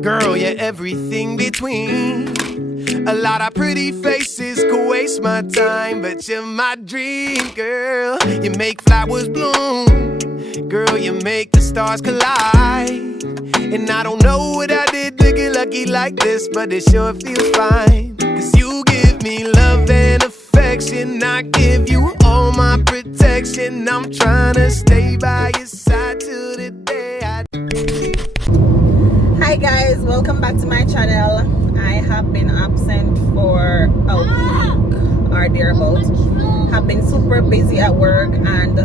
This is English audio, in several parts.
Girl, you're everything between. A lot of pretty faces could waste my time, but you're my dream, girl. You make flowers bloom. Girl, you make the stars collide. And I don't know what I did to get lucky like this, but it sure feels fine. Cause you give me love and affection, I give you all my protection. I'm trying to stay by your side till the day I... Hi guys, welcome back to my channel. I have been absent for a week or thereabout. Have been super busy at work and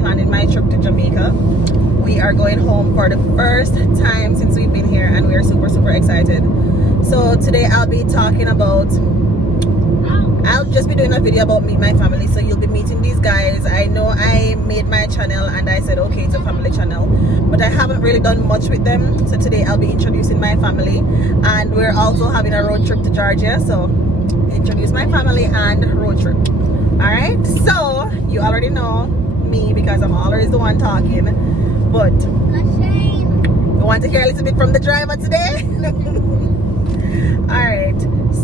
planning my trip to Jamaica. We are going home for the first time since we've been here and we are super excited. So today I'll be talking about, I'll just be doing a video about me and my family. So you'll be meeting these guys. I know I made my channel and I said okay, it's a family channel, but I haven't really done much with them. So today I'll be introducing my family, and we're also having a road trip to Georgia. So introduce my family and road trip. Alright, so you already know me because I'm always the one talking, but you want to hear a little bit from the driver today? Alright,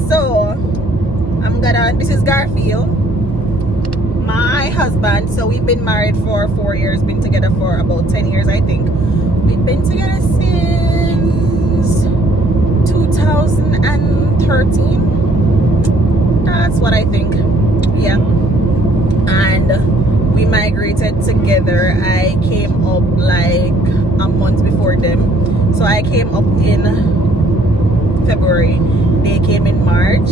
so this is Garfield, my husband. So we've been married for 4 years, been together for about 10 years, I think. We've been together since 2013. That's what I think. Yeah. And we migrated together. I came up like a month before them. So I came up in February. They came in March.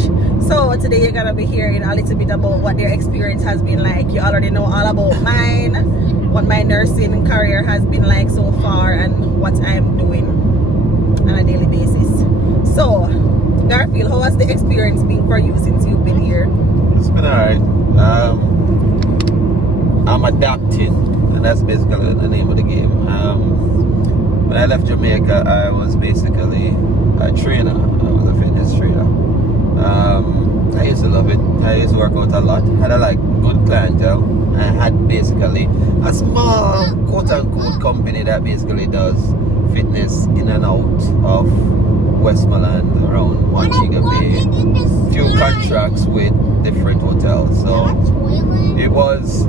So today you're gonna be hearing a little bit about what their experience has been like. You already know all about mine, what my nursing career has been like so far, and what I'm doing on a daily basis. So Garfield, how has the experience been for you since you've been here? It's been alright. I'm adapting, and that's basically the name of the game. When I left Jamaica, I was basically a trainer. I was a fitness trainer. I used to love it. I used to work out a lot. Had a good clientele. I had basically a small quote-unquote company that basically does fitness in and out of Westmoreland, around Montego Bay. Few contracts with different hotels. So it was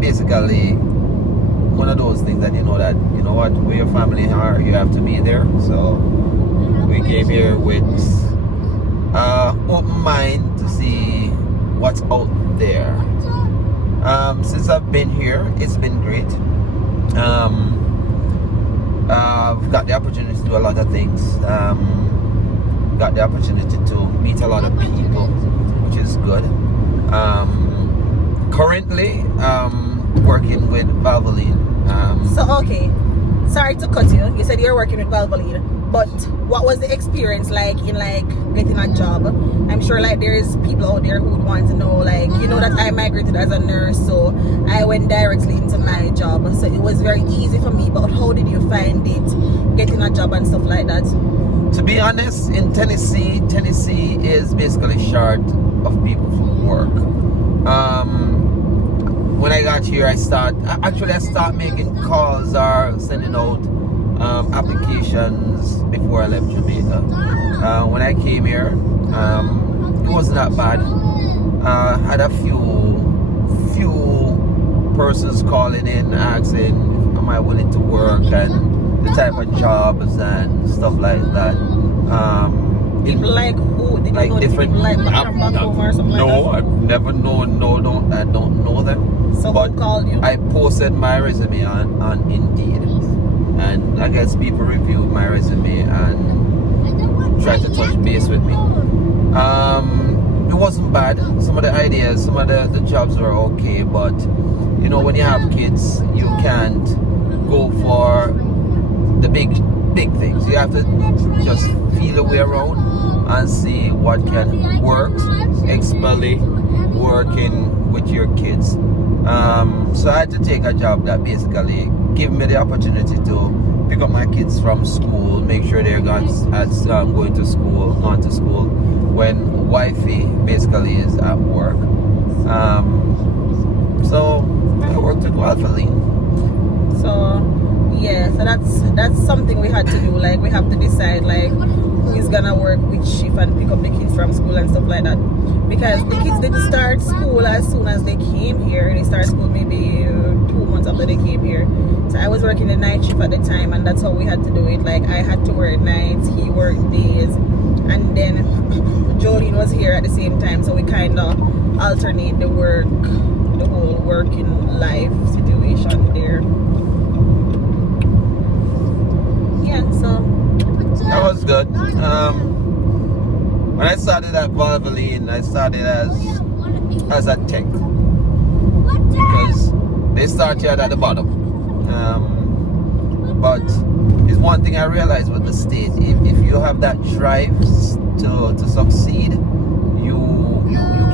basically one of those things that you know what, where your family are, you have to be there. So we came here with open mind to see what's out there. Since I've been here, it's been great. I've got the opportunity to do a lot of things. Got the opportunity to meet a lot of people, which is good. Currently, working with Valvoline. So okay, sorry to cut you. You said you're working with Valvoline, but what was the experience like in getting a job? I'm sure there's people out there who would want to know, that I migrated as a nurse, so I went directly into my job. So it was very easy for me, but how did you find it, getting a job and stuff like that? To be honest, in Tennessee is basically short of people from work. When I got here, I start making calls or sending out applications before I left Jamaica. When I came here, it wasn't that bad. Had a few persons calling in asking am I willing to work and the type of jobs and stuff like that. People like who? Did you know different people like back home or something no, like that? I've never known. I don't know them. So but who called you? I posted my resume on Indeed, and I guess people reviewed my resume and tried to touch base with me. It wasn't bad. Some of the ideas, some of the jobs were okay, but when you have kids, you can't go for the big things. You have to just feel the way around and see what can work, especially working with your kids. So I had to take a job that basically gave me the opportunity to pick up my kids from school, make sure they're going to school, on to school, when wifey basically is at work. So I worked with Valvoline. So Yeah, so that's something we had to do. Like we have to decide like who is gonna work which shift and pick up the kids from school and stuff like that. Because the kids didn't start school as soon as they came here. They started school maybe 2 months after they came here. So I was working the night shift at the time, and that's how we had to do it. Like I had to work nights, he worked days, and then Jolene was here at the same time. So we kind of alternate the whole working life situation there. Yeah, so That was good. When I started at Valvoline, I started as a tech, because they start you at the bottom. But it's one thing I realized with the state: if you have that drive to succeed, you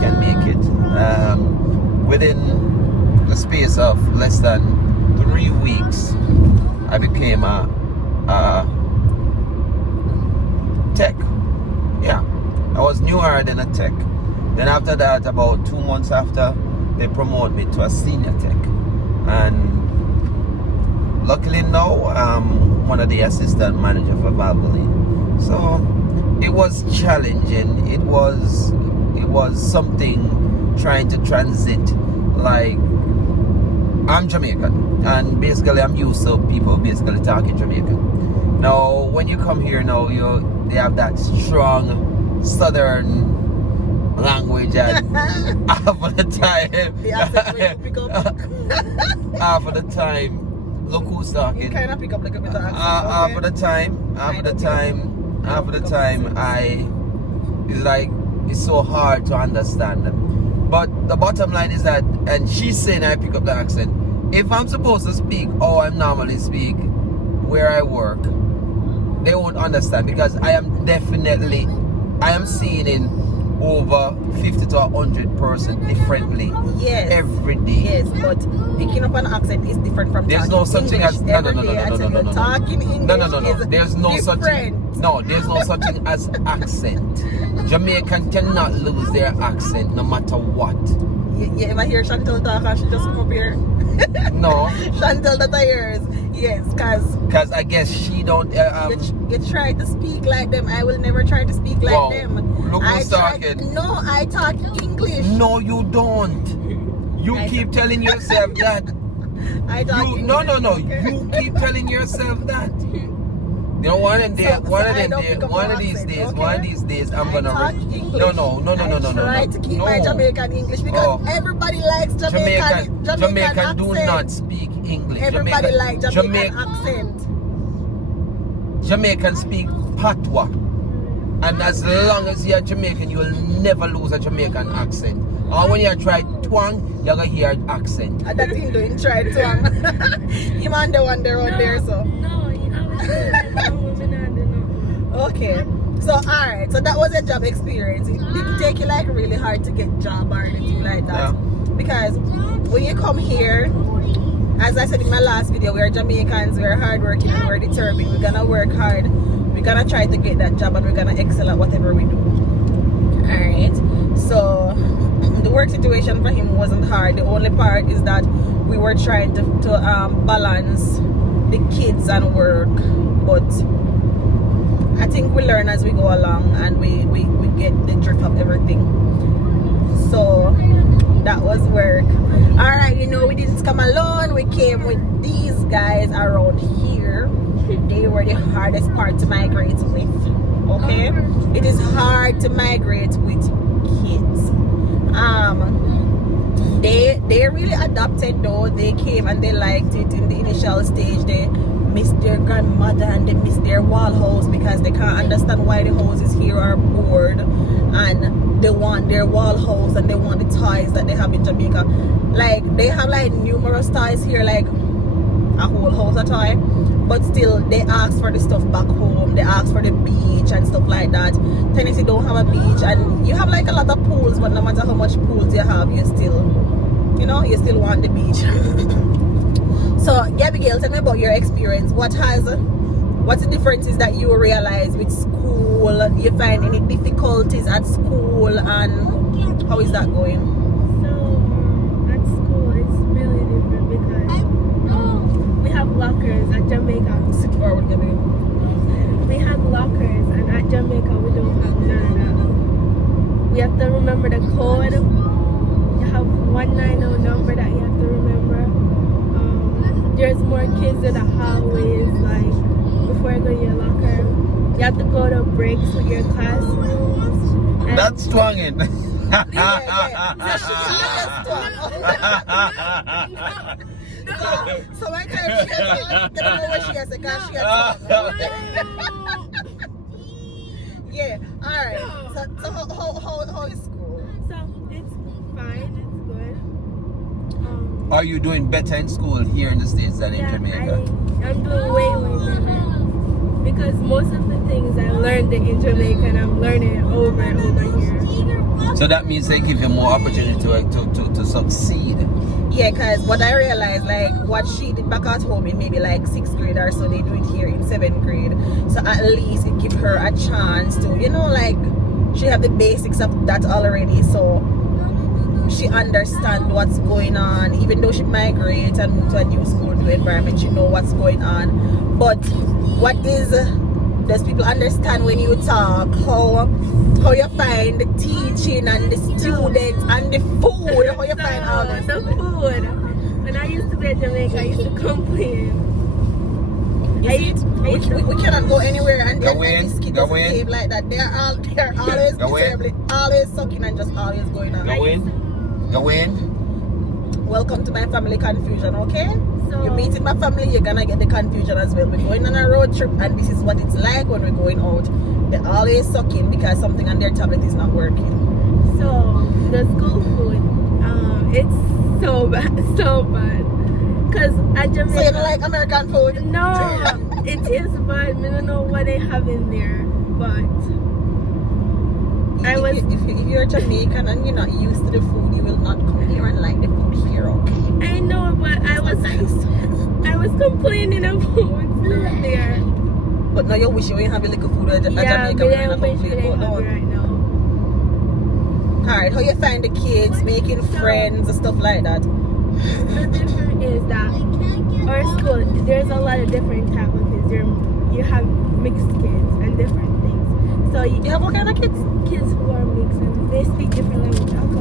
can make it. Within the space of less than 3 weeks, I became a tech. Yeah, I was newer than a tech. Then after that, about 2 months after, they promote me to a senior tech, and luckily now I'm one of the assistant manager for Valvoline. So it was challenging. It was something trying to transit. Like, I'm Jamaican, and basically I'm used to people basically talking Jamaican. Now, when you come here now, they have that strong southern language, and half of the time, half of the time, look who's talking. you kind of pick up like a bit of accent. Half of the time, it's like it's so hard to understand them. But the bottom line is that, and she's saying I pick up the accent. If I'm supposed to speak how I normally speak where I work, they won't understand, because I am seeing in over 50 to 100% differently. Yes. Every day. Yes, but picking up an accent is different from There's talking no such thing English. as no. Talking English There's no is such thing. different. No, there's no such thing as accent. Jamaican cannot lose their accent no matter what. You ever hear Chantal talk and she just come up here? No. Chantal that I hears. Yes, Cause I guess she don't. you try to speak like them. I will never try to speak like Wow. them. Look who's talking. No, I talk English. No, you don't. You keep telling yourself that. I talk English. No. Okay. You keep telling yourself that. You know, one of these days, I'm gonna. talk English. No. I try to keep my Jamaican English, because everybody likes Jamaican accent. do not speak English. Everybody likes Jamaican accent. Jamaican speak patois, and as long as you're Jamaican, you will never lose a Jamaican accent. Or when you try twang, you're gonna hear accent. And that him doing try twang. Him and the one there on there, so. No, you know Okay. So alright, so that was a job experience. It didn't take you like really hard to get job or anything like that. Yeah. Because when you come here, as I said in my last video, we're Jamaicans, we're hardworking, and we're determined. We're gonna work hard. We're gonna try to get that job, and we're gonna excel at whatever we do. Alright. So the work situation for him wasn't hard. The only part is that we were trying to balance the kids and work, but I think we learn as we go along, and we get the drift of everything. So that was work. Alright, you know, we didn't come alone. We came with these guys around here. They were the hardest part to migrate with. Okay? It is hard to migrate with kids. They really adapted though. They came and they liked it in the initial stage. They missed their grandmother and they missed their wall house, because they can't understand why the houses here are bored, and they want their wall house and they want the toys that they have in Jamaica. Like, they have like numerous toys here, like a whole house of toy, but still they ask for the stuff back home. They ask for the beach and stuff like that. Tennessee don't have a beach, and you have like a lot of pools, but no matter how much pools you have, you still want the beach. So Abigail, tell me about your experience. What's the differences that you realize with school? You find any difficulties at school, and how is that going? So at school it's really different, because we have lockers at Jamaica. Sit forward, give me. We have lockers, and at Jamaica we don't have none of that. We have to remember the code. You have 190 number that you have to remember. There's more kids in the hallways, like before you go to your locker. You have to go to breaks with your classmates. That's twanging. So my time she has to don't know what she has to because she has yeah, alright. So how is school? So it's fine, it's good. Are you doing better in school here in the States than in Jamaica? I'm doing way better. Because most of the things I learned in Jamaica and I'm learning it over and over here. So that means they give you more opportunity to succeed. Yeah, because what I realized, like what she did back at home in maybe like 6th grade or so, they do it here in 7th grade. So at least it gives her a chance to, you know, like she have the basics of that already. So she understands what's going on. Even though she migrates and move to a new school, new environment, she know what's going on. But what is, does people understand when you talk, how you find the teaching and the students and the food, how you find all this? The food. When I used to be in Jamaica, I used to complain. We cannot go anywhere and then Wayne, this kid doesn't behave like that. They're always miserably, always sucking and just always going on. Go in. Welcome to my family confusion, okay? So, You meet in my family, you're gonna get the confusion as well. We're going on a road trip and this is what it's like when we're going out. They're always sucking because something on their tablet is not working. So the school food, it's so bad. Cause at Jamaica, So you don't like American food? no, it tastes bad. I don't know what they have in there, but If you're Jamaican and you're not used to the food, you will not come here and like the food here, okay? I know, but I was complaining about what's not there. But now you wish you would have a little food at Yeah, Jamaica. but We're I not wish complain they about have that. it right now. Alright, how you find the kids making friends and stuff like that? The difference is that our school, there's a lot of different type of kids. You have mixed kids and different things. So You have what kind of kids? kids who are mixed and they speak different languages. How come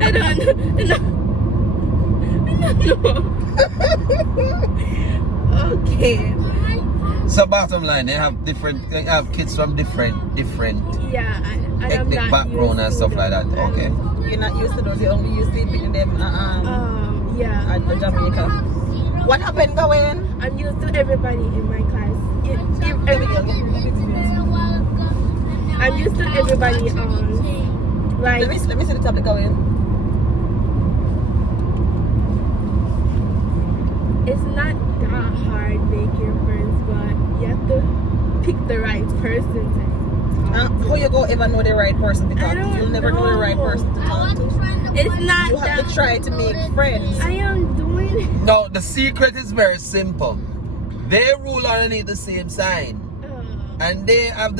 I don't know. Okay. So bottom line, they have kids from different Yeah, and I'm ethnic not background and used stuff to like that. them. Okay. You're not used to those, you're only used to picking them Yeah. at Jamaica. What happened, Gawain? I'm used to everybody in my class. I'm used to everybody like Let me see the tablet, Gawain. it's not that hard making friends, but you have to pick the right person to talk to. How you go ever know the right person to talk to? You'll never know the right person to talk to. It's not You have that to try to make friends. I am doing it. No, the secret is very simple. They rule underneath the same sign. And they have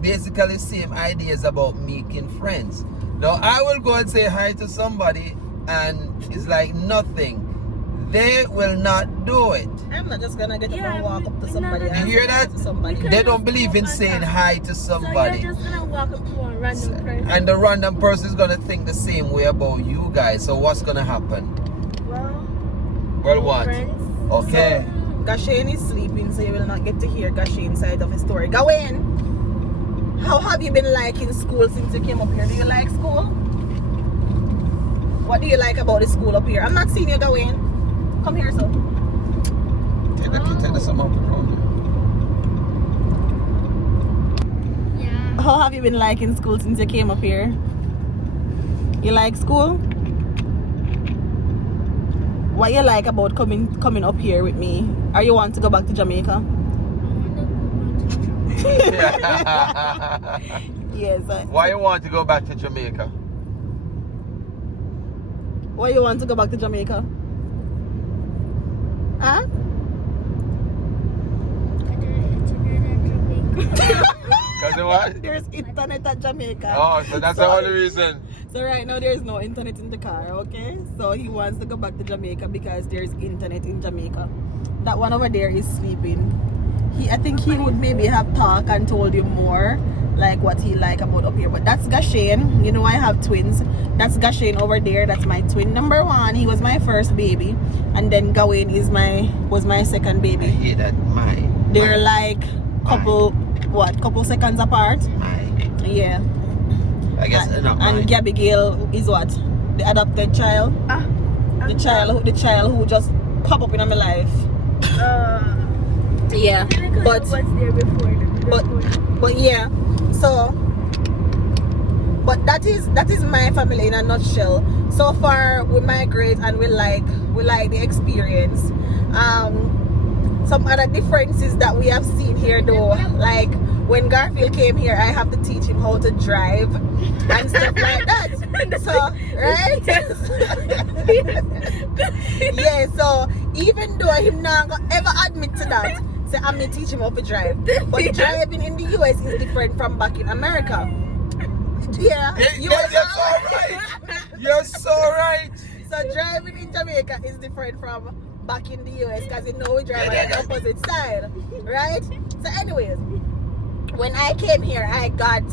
basically same ideas about making friends. Now I will go and say hi to somebody and it's like nothing. They will not do it. I'm not just gonna get up Yeah, and walk up to no, somebody no, and You hear talk that? to somebody. Because- They don't believe in saying hi to somebody. So you're just gonna walk up to a random person. And the random person is gonna think the same way about you guys. So what's gonna happen? Well, what? Friends. Okay. Gashane is sleeping, so you will not get to hear Gashane's side of his story. Gawain, how have you been liking school since you came up here? Do you like school? What do you like about the school up here? I'm not seeing you, Gawain. Come here, son. Take the some out the ground. Yeah. How have you been liking school since you came up here? You like school? What you like about coming up here with me? Or you want to go back to Jamaica? Yes. Why you want to go back to Jamaica? Why you want to go back to Jamaica? Huh? Because of what? There's internet at Jamaica. Oh, so that's the only reason. So right now there's no internet in the car, okay? So he wants to go back to Jamaica because there's internet in Jamaica. That one over there is sleeping. I think he would maybe have talked and told you more like what he like about up here. But that's Gashane. You know I have twins. That's Gashane over there. That's my twin number one. He was my first baby. And then Gawain was my second I baby. hear that. They're like couple seconds apart. Yeah. I guess and Gabby Gale is what? The adopted child. The child who just pop up in my life. Yeah. But was there before. yeah. So but that is my family in a nutshell. So far we migrate and we like the experience. Some other differences that we have seen here though, like when Garfield came here, I have to teach him how to drive and stuff like that. So, right? Yeah, so even though him not gonna ever admit to that, say I'm gonna teach him how to drive. But driving in the US is different from back in America. Yeah, you're so right. You're so right. So driving in Jamaica is different from back in the US because you know we drive on the opposite side, right? So anyways, when I came here, I got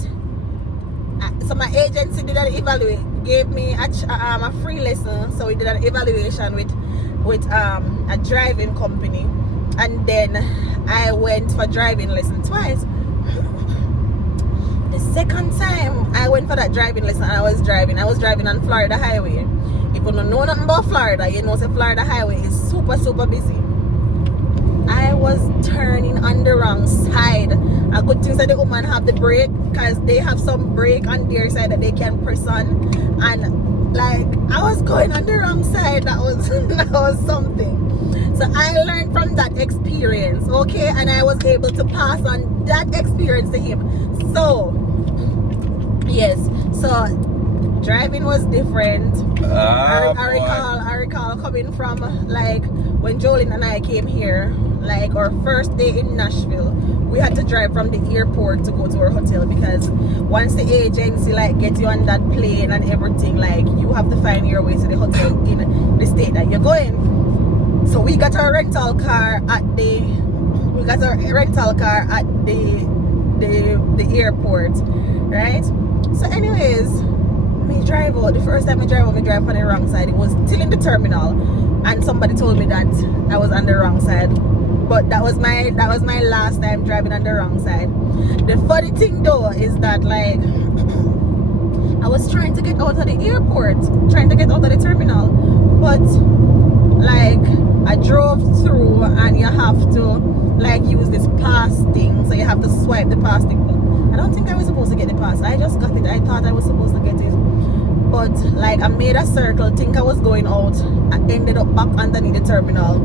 so my agency did an evaluation, gave me a free lesson. So we did an evaluation with a driving company, and then I went for driving lesson twice. The second time I went for that driving lesson, I was driving on Florida Highway. If you don't know nothing about Florida, you know the Florida Highway is super busy. I was turning on the wrong side. A good thing that the woman have the brake, because they have some brake on their side that they can press on, and like I was going on the wrong side. That was something. So I learned from that experience, okay, and I was able to pass on that experience to him. So yes, so driving was different. I recall coming from like when Jolene and I came here, like our first day in Nashville, we had to drive from the airport to go to our hotel, because once the agency like get you on that plane and everything, like you have to find your way to the hotel in the state that you're going. So we got our rental car at the airport, right? So anyways, me drive out. The first time I drive on the wrong side. It was still in the terminal, and somebody told me that I was on the wrong side. But that was my last time driving on the wrong side. The funny thing though is that like I was trying to get out of the airport, trying to get out of the terminal, but like I drove through and you have to like use this pass thing, so you have to swipe the pass thing. I don't think I was supposed to get the pass. I just got it. I thought I was supposed to get it, but like I made a circle, think I was going out. I ended up back underneath the terminal.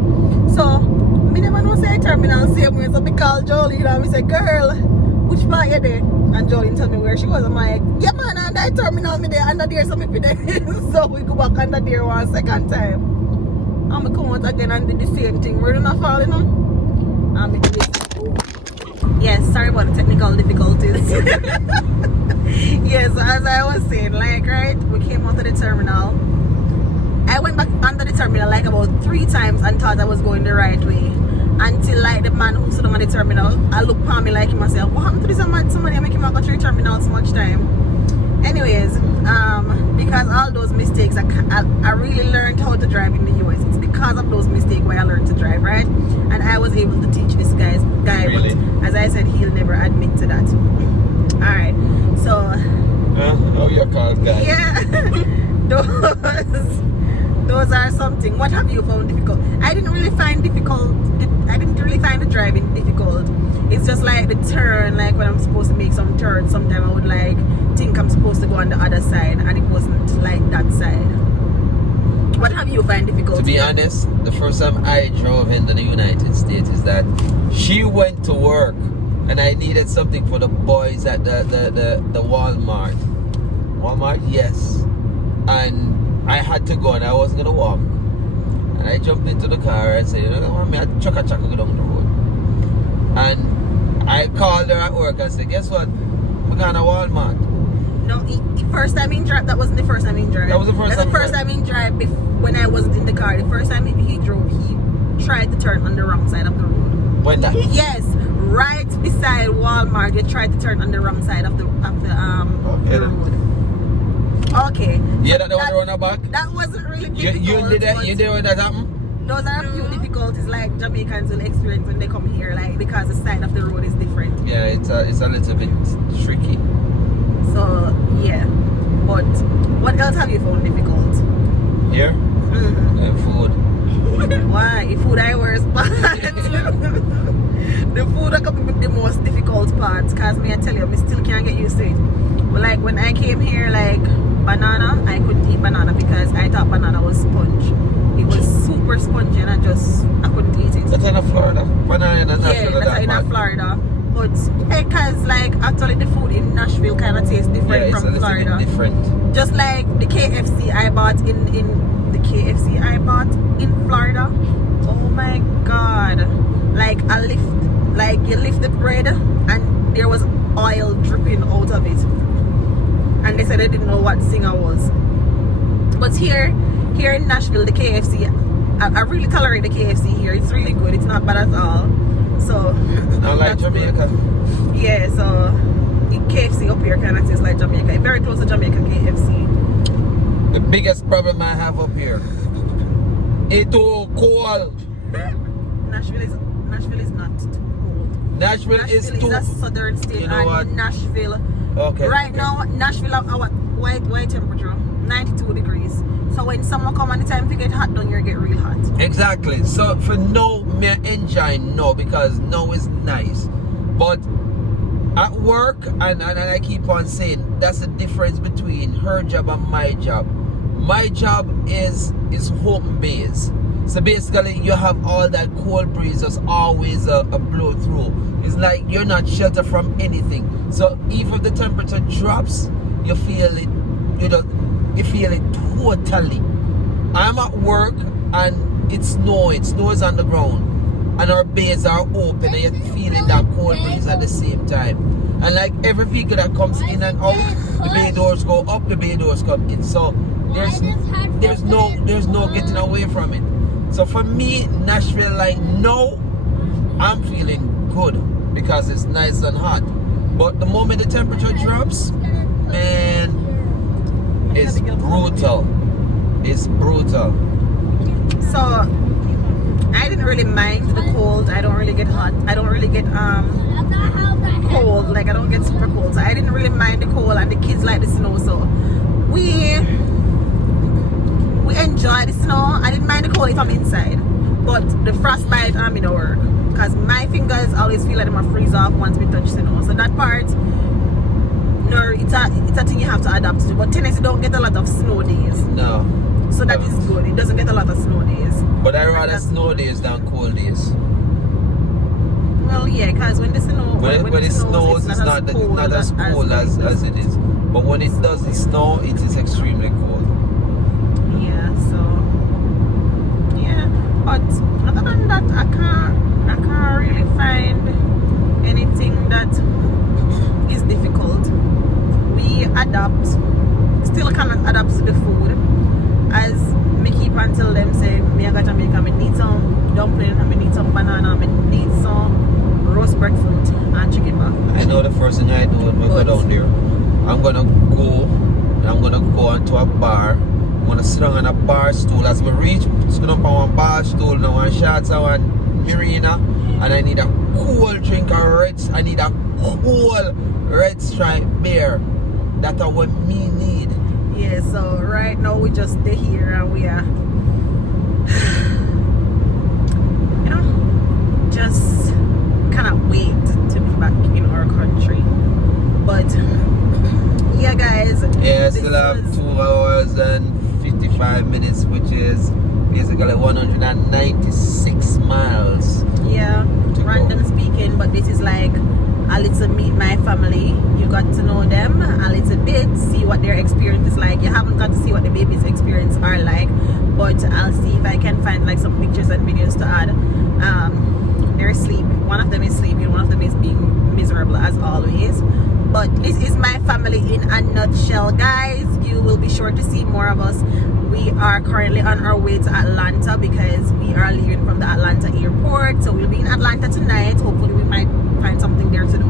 So me never know say terminal same way. So me call Jolie, and me say, girl, which part you there? And Jolene tell me where she was. I'm like, yeah man, and that terminal me there, under there, so me be there. So we go back under there one second time. And me come out again and did the same thing. We're not falling on. And me do this. Yes, sorry about the technical difficulties. Yes, so as I was saying, like right, we came out of the terminal. I went back under the terminal like about 3 times and thought I was going the right way. Until like the man who stood on the terminal, I looked at me like him and said, what happened to this somebody making me go through the terminal so much time? Anyways, because all those mistakes, I really learned how to drive in the US. It's because of those mistakes why I learned to drive, right? And I was able to teach this guy, really? But as I said, he'll never admit to that. Alright, so oh, you're called guy. yeah. Those are something. What have you found difficult? I didn't really find the driving difficult. It's just like the turn, like when I'm supposed to make some turns, sometimes I would like think I'm supposed to go on the other side, and it wasn't like that side. What have you find difficult? To be honest, the first time I drove into the United States is that she went to work and I needed something for the boys at the Walmart. Walmart, yes. And I had to go and I wasn't gonna walk. And I jumped into the car and said, you know, I'm a chaka go down the road. And I called her at work and said, guess what? We're going to Walmart. No, first time in drive. That wasn't the first time in drive. That was the first That's time. the first time in drive when I wasn't in the car. The first time he drove, he tried to turn on the wrong side of the road. When that? Yes, right beside Walmart. You tried to turn on the wrong side of the Okay, road. Okay. Yeah, that the one around the back? That wasn't really difficult. You did that? You did when that happened? Those are a few difficulties like Jamaicans will experience when they come here, like because the side of the road is different. Yeah, it's a little bit tricky. So yeah, but what else have you found difficult? Here? Food. Why? Food I worst part. The food are coming with the most difficult parts, cause me I tell you, I still can't get used to it. But like when I came here, like banana, I couldn't eat banana because I thought banana was sponge. It was super spongy and I couldn't eat it. That's in Florida. Banana, Yeah, that's in Florida. But because like actually the food in Nashville kind of tastes different it's from a Florida. little bit different. Just like the KFC I bought in Florida. Oh my god. Like you lift the bread and there was oil dripping out of it. And they said they didn't know what singer was. But here in Nashville, the KFC, I really tolerate the KFC here. It's really good. It's not bad at all. So I like Jamaica. Good. Yeah, so the KFC up here kind of tastes like Jamaica. It's very close to Jamaica KFC. The biggest problem I have up here, it's too cold. Nashville is not too cold. Nashville is too. a southern state. You know what? Nashville. Okay. Right okay. now, Nashville our white temperature, 92 degrees. So when summer come and the time to get hot down here, get real hot. Exactly. So for now, me enjoy now because now is nice. But at work, and I keep on saying that's the difference between her job and my job. My job is home base. So basically you have all that cold breeze that's always a blow through. It's like you're not sheltered from anything. So even if the temperature drops, you feel it, you feel it totally. I'm at work and it snows on the ground and our bays are open and you're feeling that cold breeze at the same time. And like every vehicle that comes in and out, the bay doors go up, the bay doors come in. So there's no getting away from it. So for me, Nashville, like now, I'm feeling good because it's nice and hot. But the moment the temperature drops, man, it's brutal. It's brutal. So I didn't really mind the cold. I don't really get hot. I don't really get cold. Like I don't get super cold. So I didn't really mind the cold, and the kids like the snow. So we enjoy the snow. I didn't mind the cold if I'm inside, but the frostbite I'm in the work because my fingers always feel like they freeze off once we touch snow. So that part, no, it's a thing you have to adapt to. But Tennessee don't get a lot of snow days. No. So that is good. It doesn't get a lot of snow days. But I rather snow days than cold days. Well, yeah, because when the snow when it snows, it's not as cold as it is. But when it doesn't snow, it is extremely cold. Yeah, so yeah. But other than that, I can't really find anything that is difficult. We adapt, still cannot adapt to the food. As me keep on tell them, say, me I got Jamaica, me need some dumpling, I need some banana, I need some roast breadfruit and chicken back. I know the first thing I do when we go down there, I'm gonna go into a bar. I'm gonna sit down on a bar stool. As I reach, sit down on one bar stool, now one shots, I want Mirina, and I need a cool drink of Reds. I need a cool red stripe beer. That's what me need. Yeah, so right now we just stay here and we are just kind of wait to be back in our country. But yeah, guys, yeah, still have 2 hours and 55 minutes, which is basically 196 miles. Yeah, random speaking, but this is like a little meet my family. You got to know them a little bit, see what their experience is like. You haven't got to see what the baby's experience are like, but I'll see if I can find like some pictures and videos to add. They're asleep. One of them is sleeping, one of them is being miserable as always. But this is my family in a nutshell, guys. You will be sure to see more of us. We are currently on our way to Atlanta because we are leaving from the Atlanta airport. So we'll be in Atlanta tonight. Hopefully we might find something there to do.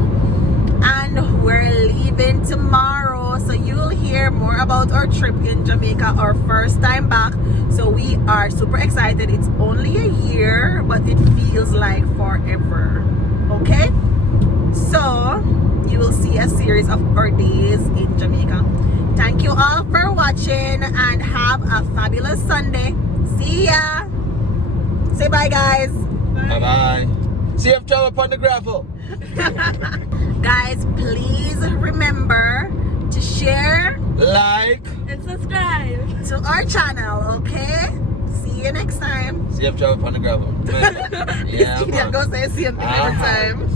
And we're leaving tomorrow. So you'll hear more about our trip in Jamaica, our first time back. So we are super excited. It's only a year, but it feels like forever. Okay? So you will see a series of our days in Jamaica. Thank you all for watching and have a fabulous Sunday. See ya. Say bye, guys. Bye bye. Safe travel upon the gravel. Guys, please remember to share, Like, And subscribe. to our channel, okay? See you next time. safe travel upon the gravel. Yeah, Yeah, man. go say the same thing every time.